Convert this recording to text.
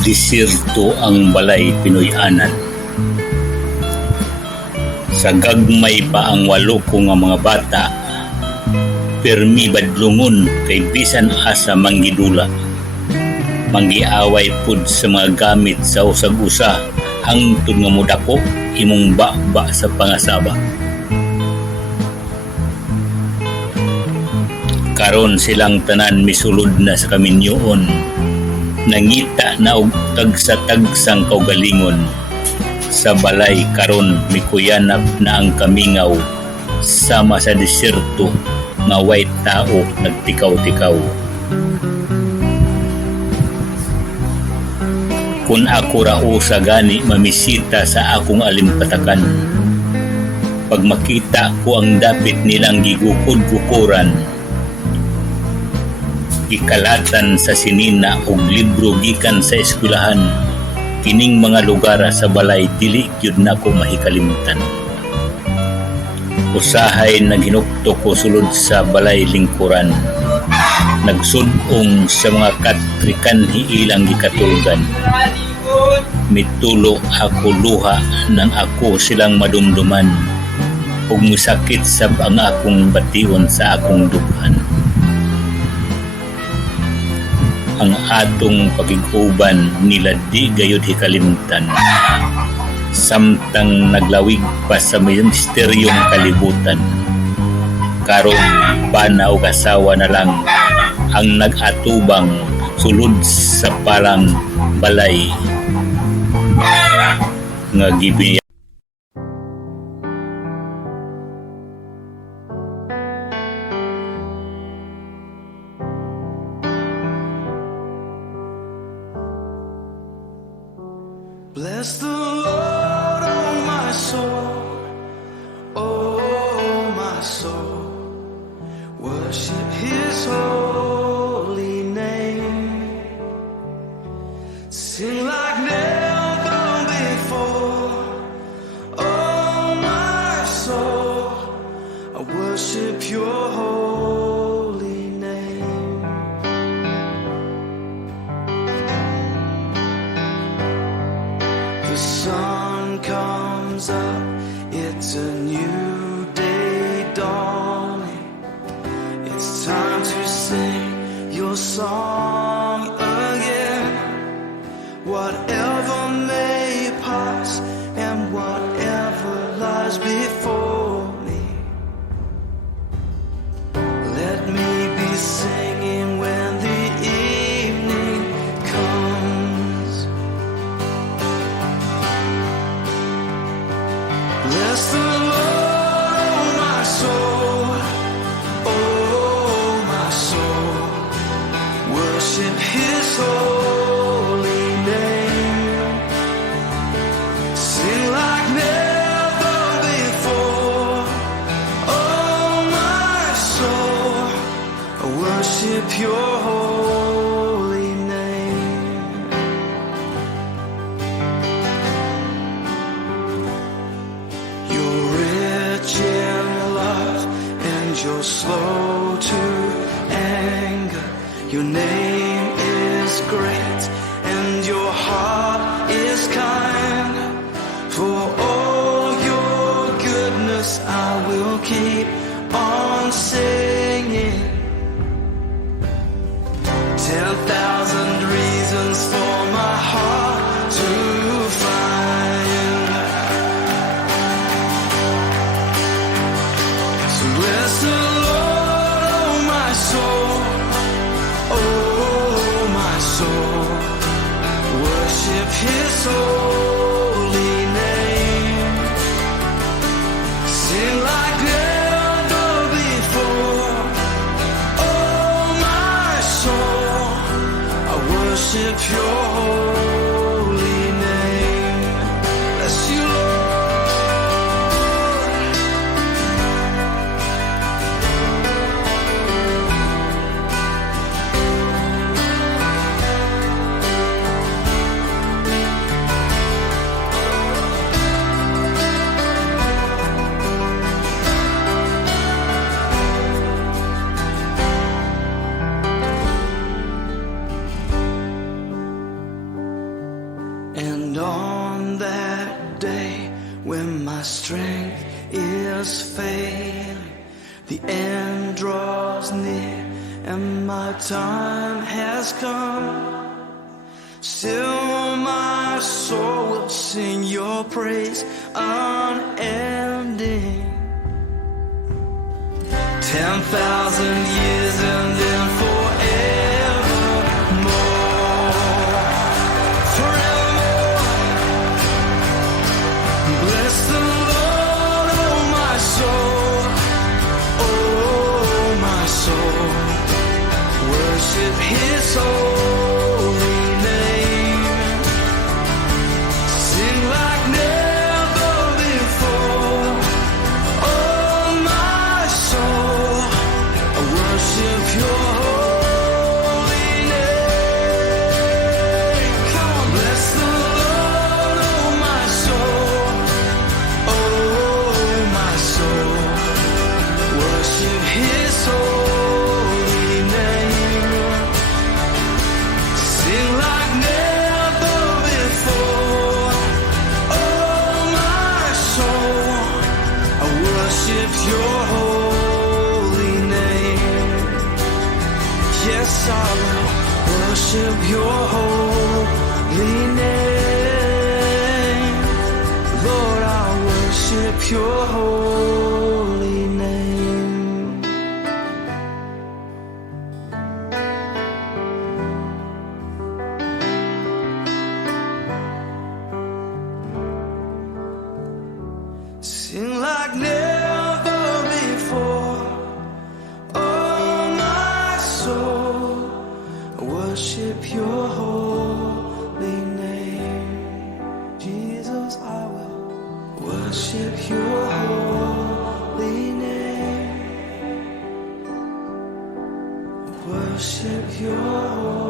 Desierto ang balay Pinoy-anan. Sa gagmay pa ang 8 ko nga mga bata, permi badlungon kay bisan asa manggidula. Manggiaway pud sa mga gamit sa usag-usa hangtod nga modako imong ba sa pangasaba. Karon silang tanan misulod na sa kaminyoon, nangita na og tagsa-tagsang kaugalingon. Sa balay karon mikuyanap na ang kamingaw, sama sa desierto nga way tao nagtikaw-tikaw. Kung ako rao sa gani mamisita sa akong alimpatakan, pag makita ko ang dapit nilang gigukod-gukuran, ikalatan sa sinina og libro gikan sa eskwelahan, kining mga lugar sa balay dili gyud nako mahikalimtan. Usahay naghinukto ko sulod sa balay lingkuran, nagsud-ong sa mga katrikan ilang gikatulgan. Mitulo ako luha nang ako silang madumduman, ug misakit sab ang akong bation sa akong dughan. Ang atong pagig-uban nila di gayud hikalimtan, samtang naglawig pa sa misteryong kalibutan. Karon bana ug asawa na lang ang nag-atubang sulod sa parang balay nga gibiya. Bless the Lord, oh my soul, oh my soul, worship His holy name, sing like never before, oh my soul, I worship Your holy name. The sun comes up, it's a new day dawning. It's time to sing Your song again. Whatever may pass and whatever lies before me, let me be singing when the evening comes. Bless the Lord, oh my soul, oh my soul, worship His holy name, sing like never before, oh my soul, I worship Your holy name. You're rich in love and You're slow to anger. Your name is great and Your heart is kind. For all Your goodness I will keep on singing. 10,000 reasons for my heart to find. So bless the Lord, oh my soul, oh my soul, worship His holy name, sing like never before, oh my soul, I worship Your holy name. Bless You, Lord. on that day when my strength is failing, the end draws near and my time has come, still my soul will sing your praise unending. 10,000 years and then forevermore, forevermore. Bless the Lord, oh my soul, oh my soul. Worship His holy name. Sing like never before, oh my soul. I worship Your holy name. Come on, bless the Lord, oh my soul, oh my soul. Worship His holy name. Sing like never before, oh my soul. I worship Your holy name. Yes, I will worship Your holy name. Lord, I worship Your holy name. Sing like never before, oh my soul. I worship Your holy name. Jesus, I will worship Your holy name. Worship Your holy name.